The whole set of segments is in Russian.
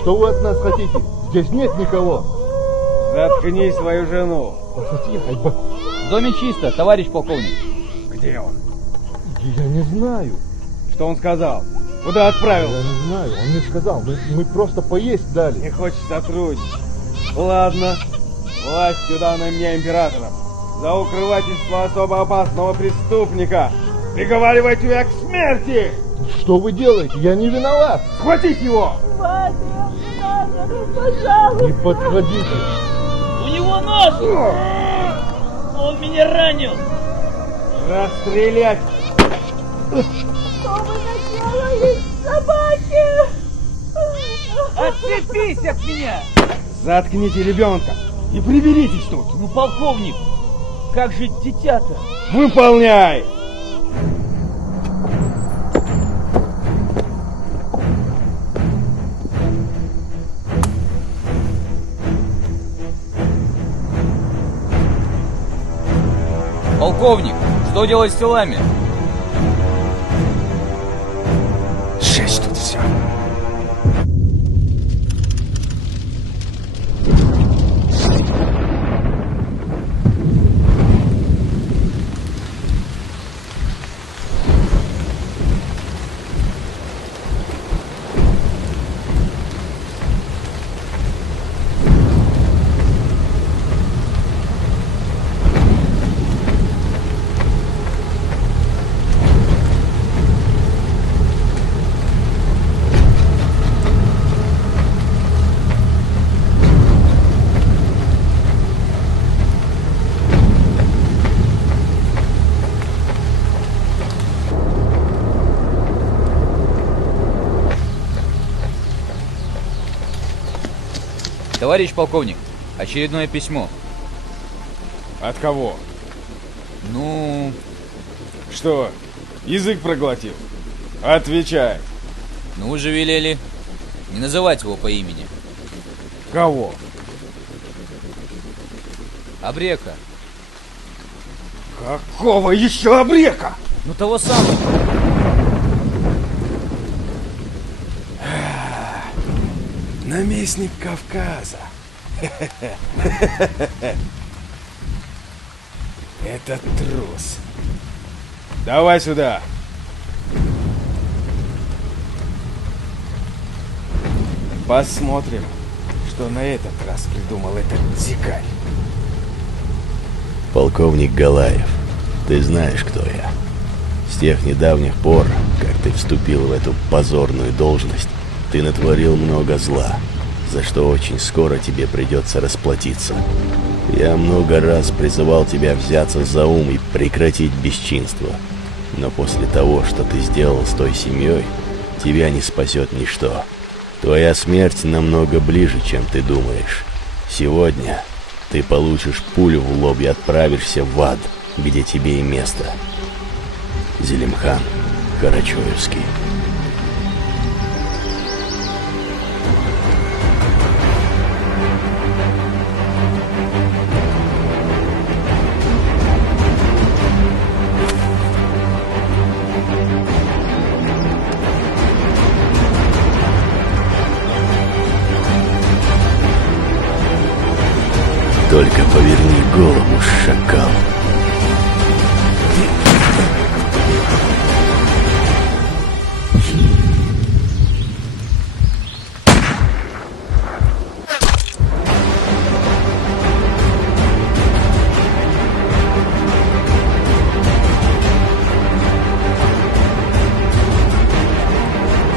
Что вы от нас хотите? Здесь нет никого. Заткни свою жену. В доме чисто, товарищ полковник. Где он? Я не знаю. Что он сказал? Куда отправил? Я не знаю, он не сказал. Мы просто поесть дали. Не хочешь сотрудничать? Ладно. Властью, данной мне императором, за укрывательство особо опасного преступника, приговариваю тебя к смерти! Что вы делаете? Я не виноват. Схватить его! Пожалуйста. Не подходите. У него нож! Он меня ранил! Расстрелять! Что вы наделали, собаки? Отцепись от меня! Заткните ребенка и приберитесь тут! Ну, полковник, как же дитя-то? Выполняй! Полковник, что делать с телами? Жесть тут все. Товарищ полковник, очередное письмо. От кого? Ну... Что, язык проглотил? Отвечай. Ну, уже велели не называть его по имени. Кого? Обрека. Какого еще обрека? Ну, того самого. Наместник Кавказа. Это трус. Давай сюда. Посмотрим, что на этот раз придумал этот дикарь. Полковник Галаев, ты знаешь, кто я. С тех недавних пор, как ты вступил в эту позорную должность, ты натворил много зла, за что очень скоро тебе придется расплатиться. Я много раз призывал тебя взяться за ум и прекратить бесчинство. Но после того, что ты сделал с той семьей, тебя не спасет ничто. Твоя смерть намного ближе, чем ты думаешь. Сегодня ты получишь пулю в лоб и отправишься в ад, где тебе и место. Зелимхан Карачоевский. Только поверни голову, шакал.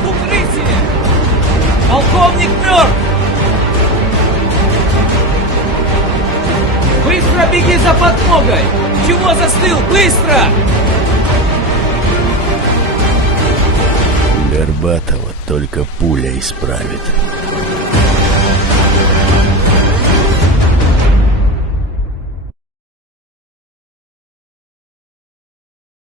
Укрытие! Полковник мертв! Быстро беги за подмогой! Чего застыл? Быстро! Горбатого только пуля исправит.